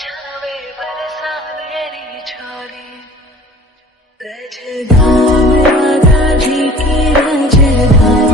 छावे बरसा मेरी झोली राजधाम राधा जी की राजधाम